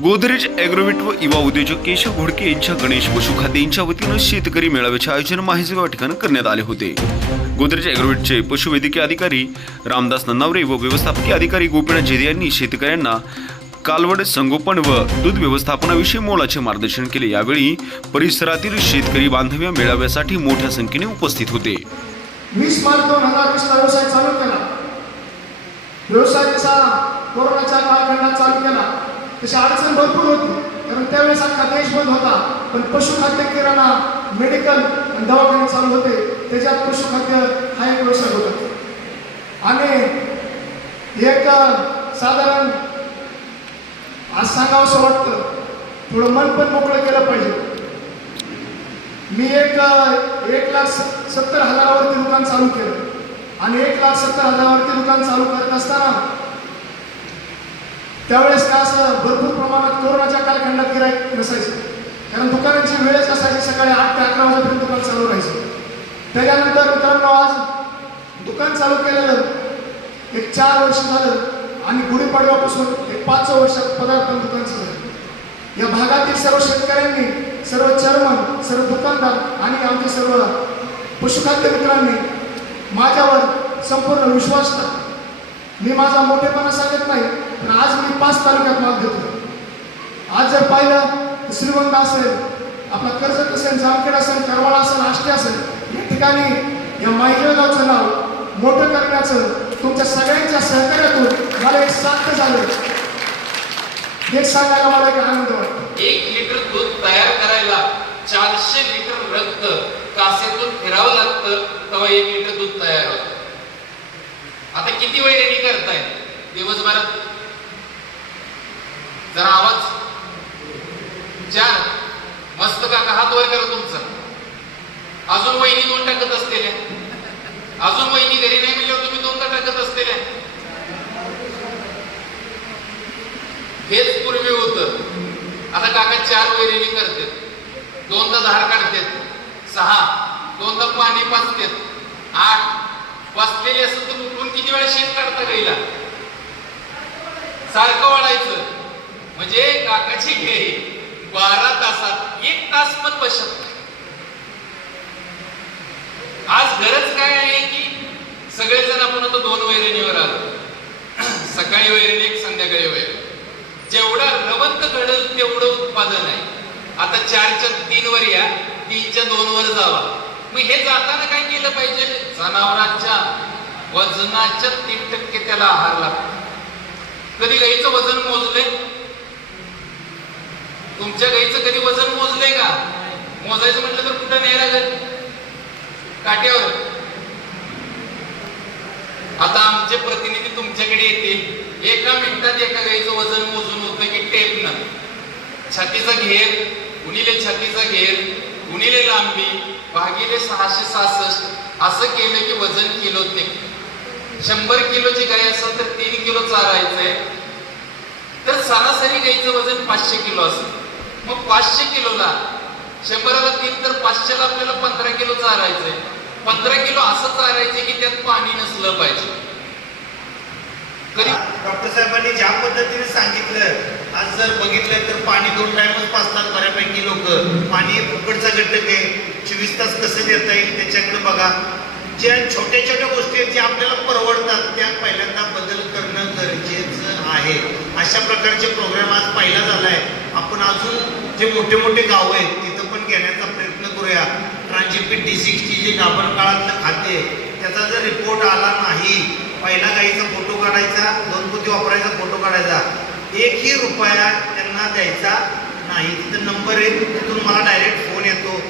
Godrej Agrovet व युवा उद्योजक केशव घोडके यांच्या गणेश पशुखाद्य यांच्या वतीनं शेतकरी मेळाव्याचे आयोजन माहिती ठिकाणी करण्यात आले होते. गोदरेज ॲग्रोवेटचे पशुवैद्यकीय अधिकारी रामदास नन्नावरे व व्यवस्थापकीय अधिकारी गोपीनाथ जेदे यांनी शेतकऱ्यांना कालवड संगोपन व दूध व्यवस्थापनाविषयी मोलाचे मार्गदर्शन केले. यावेळी परिसरातील शेतकरी बांधव्या मेळाव्यासाठी मोठ्या संख्येने उपस्थित होते. वीस मार्च दोन हजार वीसला व्यवसाय चालू केला. व्यवसाय कसा कोरोनाच्या कालखंडात चालू केला. तशी अडचण भरपूर होती. कारण त्यावेळेस अख्खा देश बंद होता. पण पशुखाद्य किराणा मेडिकल आणि दवाखाने चालू होते. त्याच्यात पशुखाद्य हा एक व्यवसाय होता. आणि एक साधारण आज सांगावं असं वाटतं. थोडं मन पण मोकळं केलं पाहिजे. मी एक एक लाख स- सत्तर हजारावरती दुकान चालू केलं. आणि एक लाख सत्तर हजारावरती दुकान चालू करत असताना त्यावेळेस का असं भरपूर प्रमाणात कोरोनाच्या कालखंडात गिराईक नसायचं. कारण दुकानांची वेळच असायची सकाळी आठ ते अकरा वाजेपर्यंत दुकान चालू राहायचं. त्याच्यानंतर मित्रांनो आज दुकान चालू केलेलं एक चार वर्ष झालं आणि गुढीपाडव्यापासून एक पाच वर्षात पदार्पण दुकानचं झालं. या भागातील सर्व शेतकऱ्यांनी सर्व चर्मन सर्व दुकानदार आणि आमचे सर्व पशुखाद्य मित्रांनी माझ्यावर संपूर्ण विश्वास टाकला. मी माझा मोठेपणा सांगत नाही पण आज मी पाच तालुक्यात माल देतो आज जर पाहिलं तर श्रीगोंदा असेल आपला कर्जत असेल जामखेड असेल करवाळा असेल आष्टी असेल या ठिकाणी या माहिजळगावचं नाव मोठं करण्याचं तुमच्या सगळ्यांच्या सहकार्यातून मला एक साध्य झालं. हे सांगायला मला एक आनंद वाटतो. एक लिटर दूध तयार करायला चारशे लिटर रक्त कासेतून फिरावं लागतं तेव्हा एक लिटर दूध तयार होतं. आता किती वेळ रेडी करताय? दिवसभरात जरा आवाज. चार. मस्त काका हात वर करा तुमचा. अजून वहिनी दोन टाकत असलेल्या अजून वहिनी घरी नाही मिळल्यावर तुम्ही दोनदा टाकत असलेल्या हेच पूर्वी होतं. आता काका चार वैरिणी करतात. दोनदा धार काढतात. सहा. दोनदा पाणी पाचतात आठ. वाचलेली असेल तर उठून किती वेळा शेत काढता गेला सारखं वाढायचं. म्हणजे काकाची घे. बारा तासात एक तास पण बसत नाही. आज गरज काय आहे की सगळेजण आपण आता दोन वैरणीवर आलो. सकाळी वैरणी एक संध्याकाळी वैरणी. जेवढा रवंत घडल तेवढं उत्पादन आहे. आता चारच्या तीन वर या तीनच्या दोन वर जावा. मग हे जाताना काय केलं पाहिजे? जनावरांच्या वजनाच्या तीन टक्के त्याला आहार लागतो. कधी गाईचं वजन मोजलंय? तुमच्या गाईचं कधी वजन मोजलंय का? मोजायचं म्हटलं तर कुठं नाही लागत काट्यावर. आता आमचे प्रतिनिधी तुमच्याकडे येतील. एका मिनिटात एका गाईचं वजन मोजून होतं की टेपनं छातीचा घेर गुणिले छातीचा घेर गुणिले लांबी भागिले सहाशे सहासष्ट. असं केलं की वजन किलो ते. शंभर किलोची गाय असेल तर तीन किलो चारायचंय. तर सरासरी गाईचं वजन पाचशे किलो असेल. मग पाचशे किलोला. शंभराला तीन तर पाचशेला आपल्याला पंधरा किलो चारायचंय. पंधरा किलो असं चारायचं की त्यात पाणी नसलं पाहिजे. कधी डॉक्टर साहेबांनी ज्या पद्धतीने सांगितलं आज जर बघितलं तर पाणी दोन टाइमच पाचतात बऱ्यापैकी लोक. पाणी फुकटचा घटक आहे. चोवीस तास कसं देता येईल त्याच्याकडे बघा. ज्या छोट्या छोट्या गोष्टी आहेत ज्या आपल्याला परवडतात त्या पहिल्यांदा बदल करणं गरजेचं आहे. अशा प्रकारचे प्रोग्राम आज पहिला झालाय. आपण अजून जे मोठे मोठे गाव आहेत तिथं पण घेण्याचा प्रयत्न करूया. ट्रान्झिपिट डी सिक्सची जे गाभण काळातलं खाते त्याचा जर रिपोर्ट आला नाही पहिला गाईचा फोटो काढायचा दोन पोती वापरायचा फोटो काढायचा एकही रुपया त्यांना द्यायचा नाही. तिथं नंबर आहे तिथून मला डायरेक्ट फोन येतो.